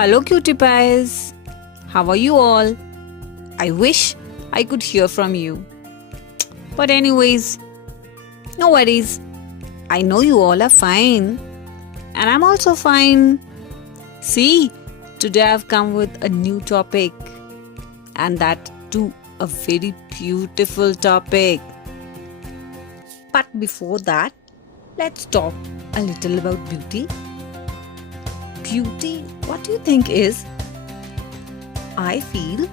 Hello, cutie pies. How are you all? I wish I could hear from you. But, anyways, no worries. I know you all are fine. And I'm also fine. See, today I've come with a new topic. And that too, a very beautiful topic. But before that, let's talk a little about beauty. Beauty, what do you think is? I feel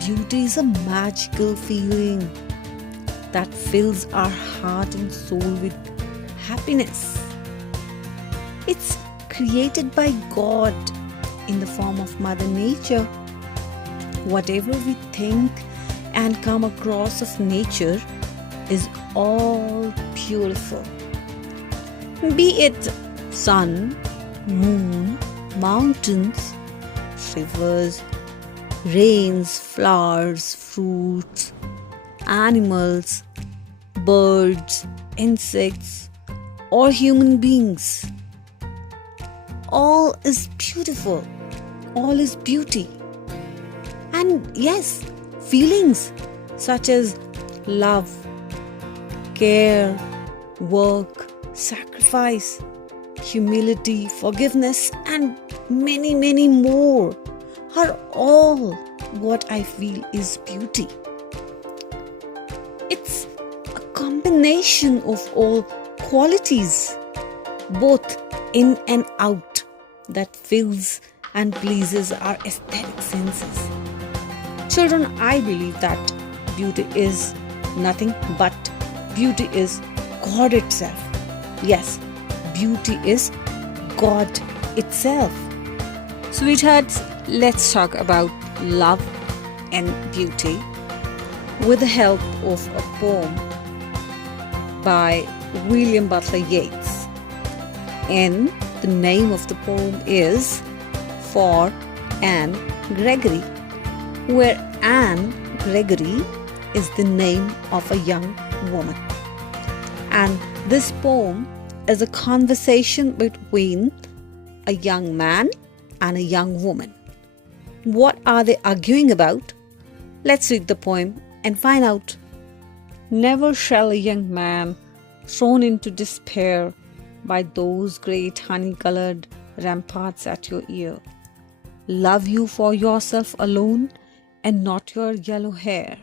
beauty is a magical feeling that fills our heart and soul with happiness. It's created by God in the form of Mother Nature. Whatever we think and come across of nature is all beautiful. Be it sun, moon, mountains, rivers, rains, flowers, fruits, animals, birds, insects, or human beings. All is beautiful. All is beauty. And yes, feelings such as love, care, work, sacrifice, humility, forgiveness, and many, many more are all what I feel is beauty. It's a combination of all qualities, both in and out, that fills and pleases our aesthetic senses. Children, I believe that beauty is nothing but beauty is God itself. Yes, beauty is God itself. Sweethearts, let's talk about love and beauty with the help of a poem by William Butler Yeats. And the name of the poem is For Anne Gregory, where Anne Gregory is the name of a young woman. And this poem is a conversation between a young man and a young woman. What are they arguing about? Let's read the poem and find out. Never shall a young man, thrown into despair by those great honey-colored ramparts at your ear, love you for yourself alone and not your yellow hair.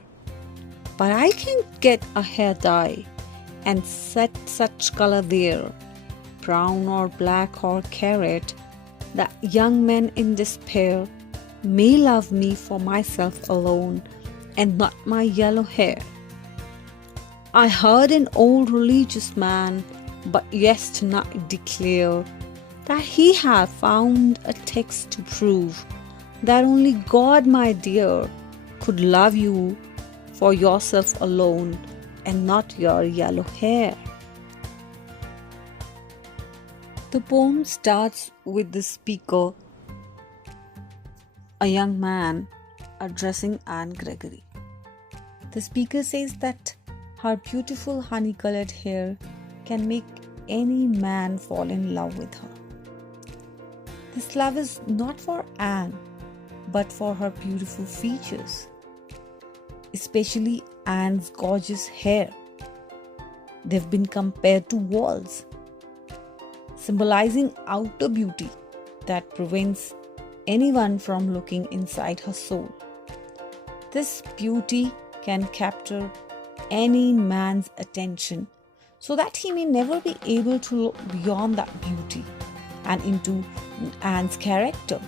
But I can get a hair dye and set such color there, brown or black or carrot, that young men in despair may love me for myself alone and not my yellow hair. I heard an old religious man but yesternight declare that he had found a text to prove that only God, my dear, could love you for yourself alone and not your yellow hair. The poem starts with the speaker, a young man, addressing Anne Gregory. The speaker says that her beautiful honey-colored hair can make any man fall in love with her. This love is not for Anne, but for her beautiful features, especially Anne's gorgeous hair. They've been compared to walls, symbolizing outer beauty that prevents anyone from looking inside her soul. This beauty can capture any man's attention so that he may never be able to look beyond that beauty and into Anne's character.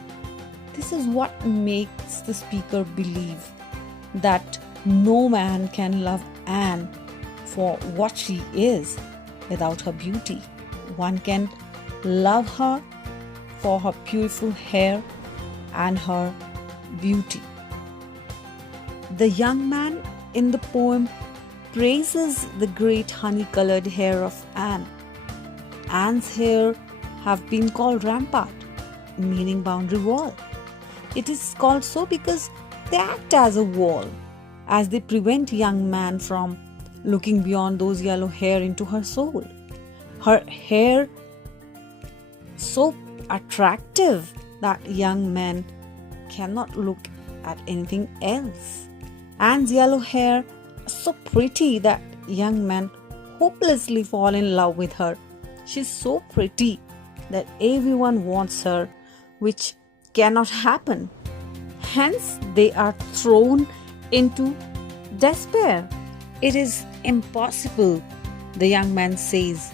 This is what makes the speaker believe that no man can love Anne for what she is without her beauty. One can love her for her beautiful hair and her beauty. The young man in the poem praises the great honey-colored hair of Anne. Anne's hair have been called rampart, meaning boundary wall. It is called so because they act as a wall, as they prevent young man from looking beyond those yellow hair into her soul. Her hair so attractive that young man cannot look at anything else. Anne's yellow hair is so pretty that young men hopelessly fall in love with her. She's so pretty that everyone wants her, which cannot happen. Hence, they are thrown into despair. It is impossible, the young man says,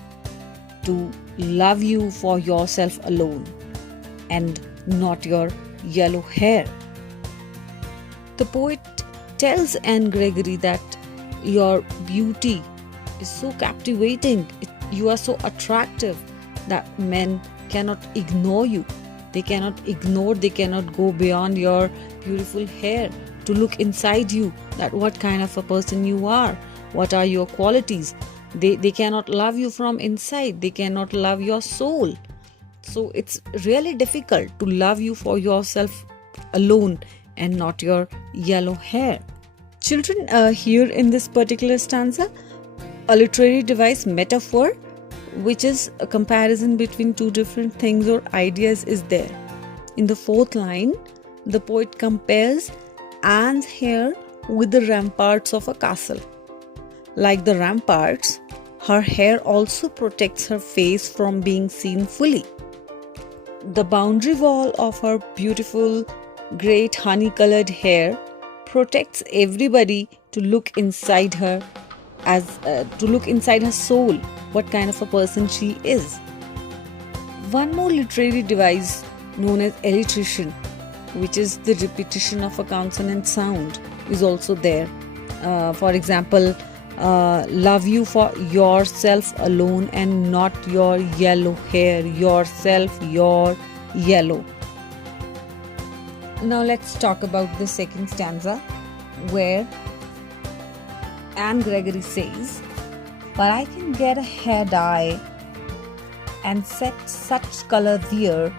to love you for yourself alone and not your yellow hair. The poet tells Anne Gregory that your beauty is so captivating, you are so attractive that men cannot ignore you. They cannot go beyond your beautiful hair to look inside you, that what kind of a person you are, what are your qualities. They cannot love you from inside, they cannot love your soul. So it's really difficult to love you for yourself alone and not your yellow hair. Children, here in this particular stanza, a literary device metaphor, which is a comparison between two different things or ideas, is there. In the fourth line, the poet compares Anne's hair with the ramparts of a castle. Like the ramparts, her hair also protects her face from being seen fully. The boundary wall of her beautiful, great honey-colored hair protects everybody to look inside her, to look inside her soul, what kind of a person she is. One more literary device known as alliteration, which is the repetition of a consonant sound, is also there. For example, love you for yourself alone and not your yellow hair. Yourself, your yellow. Now let's talk about the second stanza, where Anne Gregory says, "But I can get a hair dye and set such color there,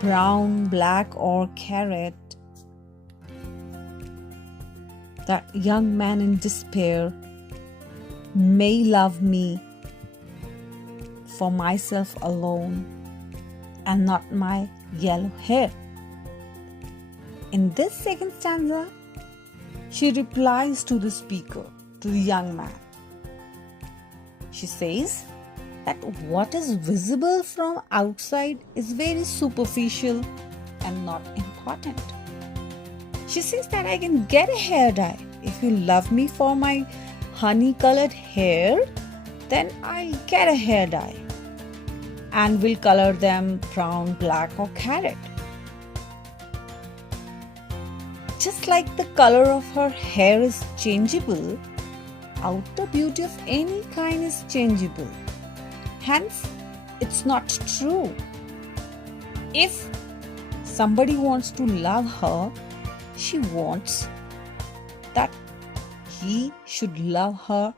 brown, black or carrot, that young man in despair may love me for myself alone and not my yellow hair." In this second stanza, she replies to the speaker, to the young man. She says that what is visible from outside is very superficial and not important. She says that I can get a hair dye. If you love me for my honey-colored hair, then I'll get a hair dye and will color them brown, black or carrot. Just like the color of her hair is changeable, outer beauty of any kind is changeable. Hence, it's not true. If somebody wants to love her, she wants that he should love her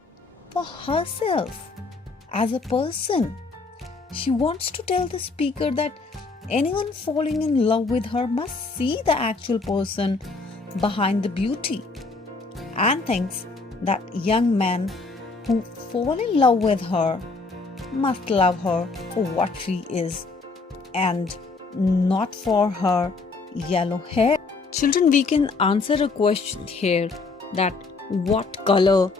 for herself as a person. She wants to tell the speaker that anyone falling in love with her must see the actual person behind the beauty, and thinks that young men who fall in love with her must love her for what she is and not for her yellow hair. Children, we can answer a question here, that what color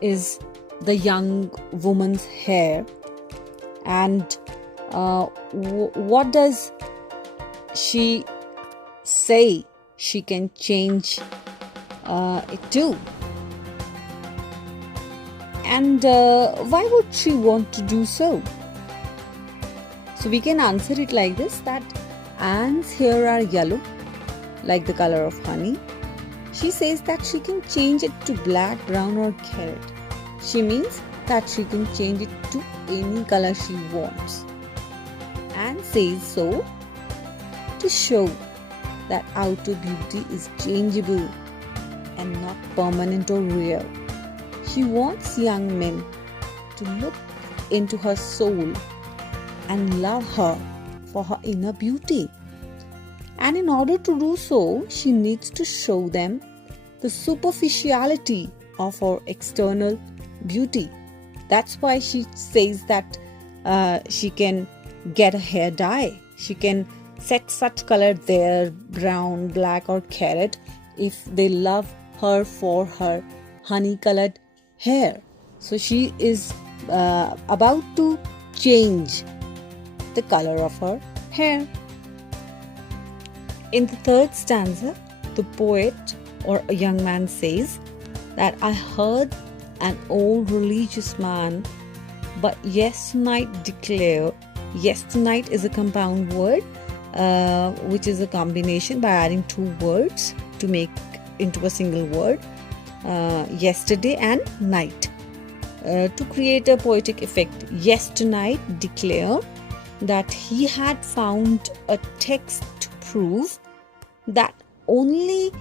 is the young woman's hair, and what does she say she can change it to, and why would she want to do so? So we can answer it like this, that Anne's hair are yellow like the color of honey. She says that she can change it to black, brown or carrot. She means that she can change it to any color she wants. Anne says so to show that outer beauty is changeable and not permanent or real. She wants young men to look into her soul and love her for her inner beauty. And in order to do so, she needs to show them the superficiality of her external beauty. That's why she says that she can get a hair dye. She can set such color there, brown, black, or carrot, if they love her for her honey colored hair. So she is about to change the color of her hair. In the third stanza, the poet or a young man says that I heard an old religious man, but yesternight declare. Yesternight is a compound word, which is a combination by adding two words to make into a single word, yesterday and night, to create a poetic effect. Yesternight declare that he had found a text to prove that only,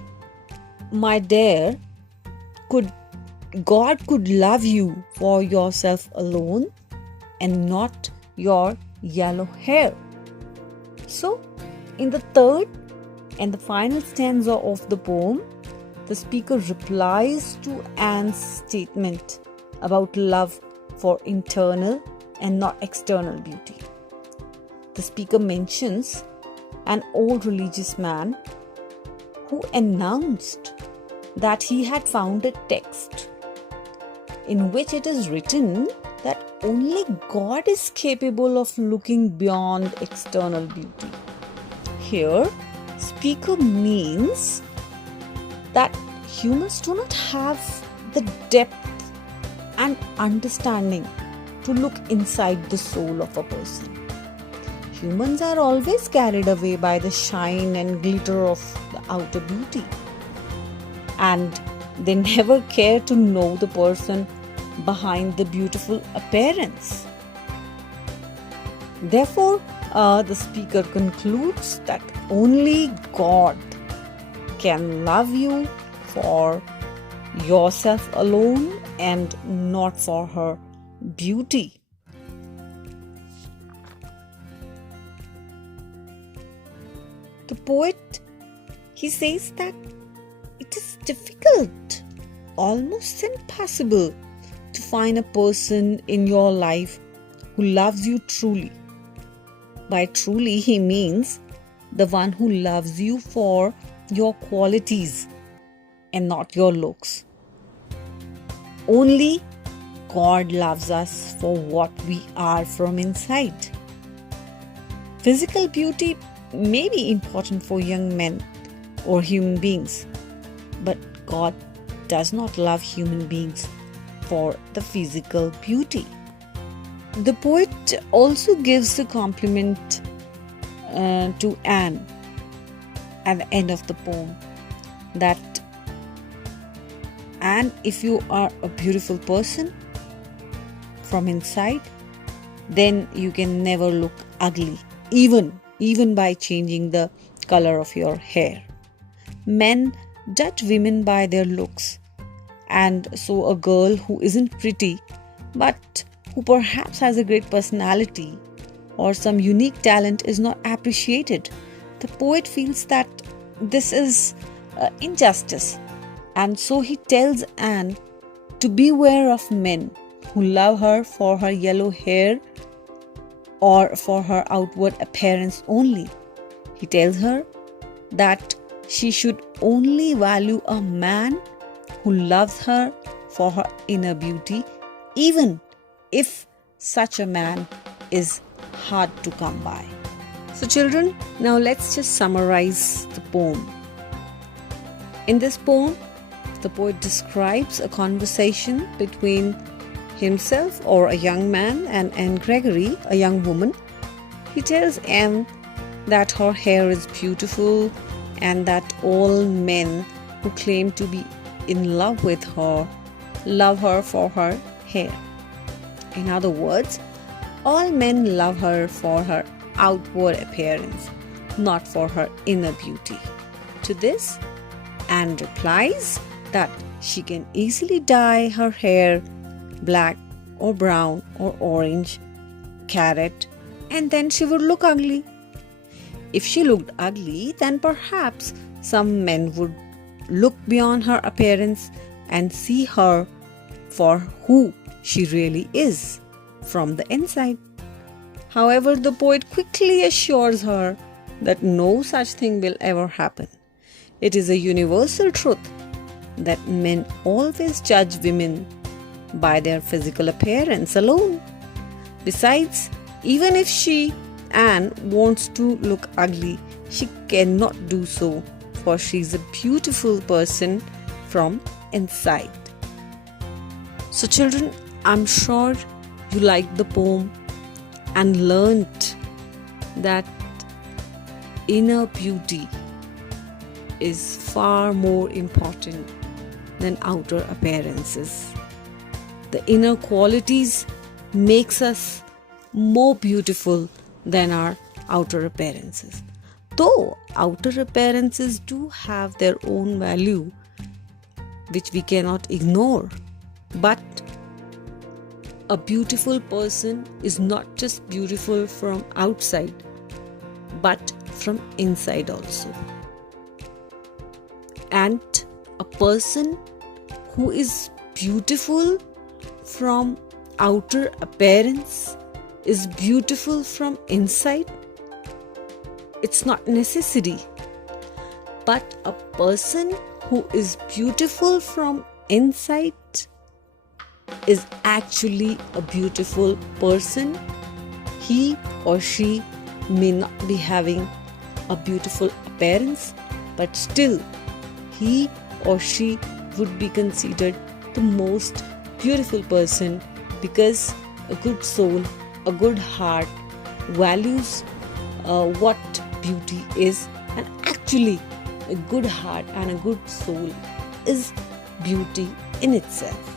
my dear, God could love you for yourself alone and not your yellow hair. So, in the third and the final stanza of the poem, the speaker replies to Anne's statement about love for internal and not external beauty. The speaker mentions an old religious man who announced that he had found a text in which it is written that only God is capable of looking beyond external beauty. Here, speaker means that humans do not have the depth and understanding to look inside the soul of a person. Humans are always carried away by the shine and glitter of the outer beauty, and they never care to know the person behind the beautiful appearance. Therefore, the speaker concludes that only God can love you for yourself alone and not for her beauty. The poet, he says that it is difficult, almost impossible, to find a person in your life who loves you truly. By truly, he means the one who loves you for your qualities and not your looks. Only God loves us for what we are from inside. Physical beauty may be important for young men or human beings, but God does not love human beings for the physical beauty. The poet also gives a compliment to Anne at the end of the poem, that Anne, if you are a beautiful person from inside, then you can never look ugly, even by changing the color of your hair. Men judge women by their looks, and so a girl who isn't pretty but who perhaps has a great personality or some unique talent is not appreciated. The poet feels that this is injustice, and so he tells Anne to beware of men who love her for her yellow hair or for her outward appearance only. He tells her that she should only value a man who loves her for her inner beauty, even if such a man is hard to come by. So children, now let's just summarize the poem. In this poem, the poet describes a conversation between himself or a young man and Gregory, a young woman. He tells Anne that her hair is beautiful and that all men who claim to be in love with her love her for her hair. In other words, all men love her for her outward appearance, not for her inner beauty. To this, Anne replies that she can easily dye her hair black or brown or orange, carrot, and then she would look ugly. If she looked ugly, then perhaps some men would look beyond her appearance and see her for who she really is from the inside. However, the poet quickly assures her that no such thing will ever happen. It is a universal truth that men always judge women by their physical appearance alone. Besides, even if Anne wants to look ugly, she cannot do so, for she is a beautiful person from inside. So children, I'm sure you liked the poem and learnt that inner beauty is far more important than outer appearances. The inner qualities makes us more beautiful than our outer appearances. Though outer appearances do have their own value, which we cannot ignore, but a beautiful person is not just beautiful from outside, but from inside also. And a person who is beautiful from outer appearance is beautiful from inside. It's not necessary. But a person who is beautiful from inside is actually a beautiful person. He or she may not be having a beautiful appearance, but still he or she would be considered the most beautiful person, because a good soul, a good heart values what beauty is, and actually a good heart and a good soul is beauty in itself.